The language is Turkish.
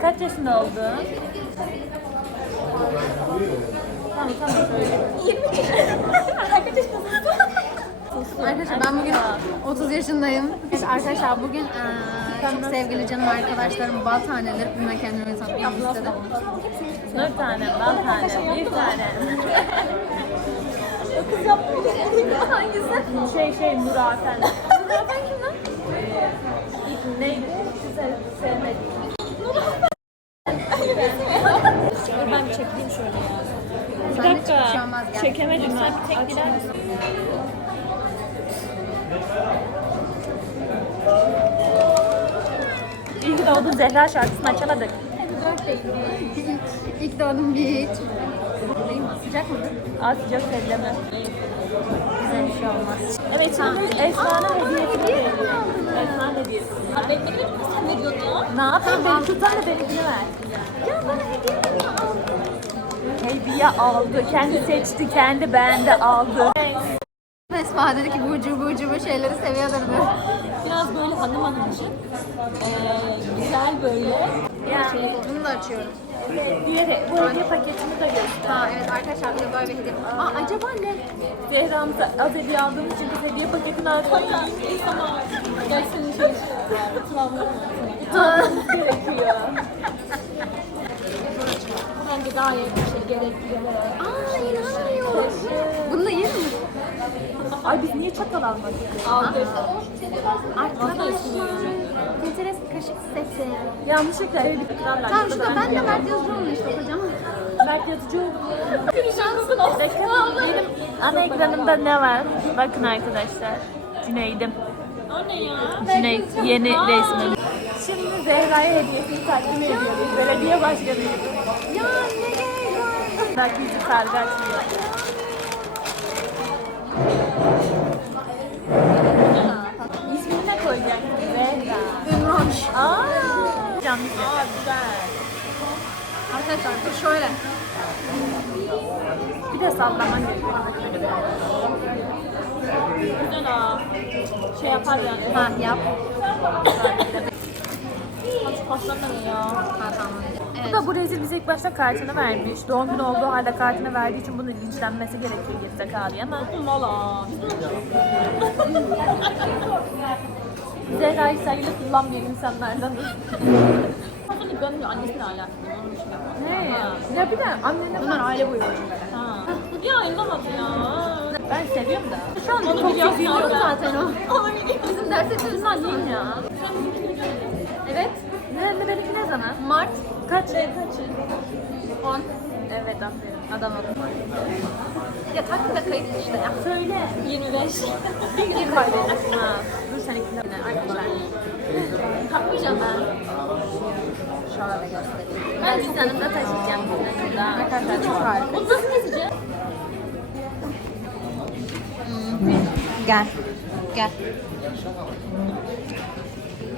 Kaç yaşında oldu? Tamam tamam söyle. Arkadaşlar ben bugün 30 yaşındayım. Arkadaşlar bugün eee, çok sevgili canım arkadaşlarım bal taneleri bundan kendime satmak istedim. Dört tane, ben tane, bir tane. Hangisi? Şey şey Nuraten. Nuraten kim lan? Neydi? Size sevmediğim. ben çekeyim şöyle ya. Bir Sen de dakika. şey olmaz gel. Çekemedim ben. Tek gider misin? İyi ki doğdun Zehra şarkısını açamadık. İlk doğdum bir hiç. Değil mi? Sıcak mı? Az sıcak elleme. Güzel bir şey olmaz. Evet şimdi Esra'nın hediyesini. Esra'nın hediyesi. Benimkini mi sen veriyordun ya? Ne yapayım? Beni tutan da benimkini ver. Ya bana hediye mi aldın? Hediye aldı. Kendi seçti, kendi beğendi, aldı. Esma dedi ki bu ucu bu şeyleri seviyordur dedi. Biraz böyle hanım hanımcı. Ee, güzel böyle. Yani Bunu da açıyorum. Diğer bu hediye paketini de göster. Ha evet arkadaşlar bir de böyle hediye. Aa acaba ne? Zehra'mıza az hediye aldığımız için biz hediye paketini. İyi sana. Gel senin şey var. gerekiyor. Bence gayet bir şey gerekli. Aa inanamıyorum. Bunu da yer mi? Ay biz niye çatal almadık? Aldık. Arkadaşlar. Pinterest kaşık seti. Yanlışlıkla evlilik krallar. Tamam şurada ben de Mert Yazıcıoğlu'nu işte kocaman. Mert Yazıcıoğlu. Bakın benim ana ekranımda ne var? Bakın arkadaşlar. Cüneyt'im. O ne ya? Cüneyt yeni resmim. Şimdi Zehra'ya hediyesini takdim ediyoruz. Belediye başkanıyız. Ya ne var? Belki bizi sargı açmıyor. Arkadaşlar şöyle. Bir de sallaman gerekiyor. Güzel ha. Şey yapar yani. Ha yap. Tamam. Bu Evet. da bu rezil bize ilk başta kartını vermiş. Doğum günü olduğu halde kartını verdiği için bunun linçlenmesi gerekiyor gerizekalı ama. Valla. Zehra'yı sayılı kullanmayan insanlardanız. Aslında benim annesine alakalı. İçin yapar. Ne? Ya bir de annene Bunlar aile boyu. Ha. Ya inanamadım ya. ben seviyorum da. Şu an Onu seviyorum. zaten o. Bizim ders ettiğimiz Anneyim ya. Evet. Ne, benimki ne zaman? Mart Kaç? 10. Evet aferin. Adam oldu. Ya takvimde kayıt işte ya. Söyle. 25. Bir kaydettim. Ha, dur sen ikna Arkadaşlar Takmayacağım ben. şöyle göstereyim. Ben cüzdanımda taşıyacağım cüzdanımda. Arkadaşlar çok harika. Onu nasıl keseceğim? Gel. Gel.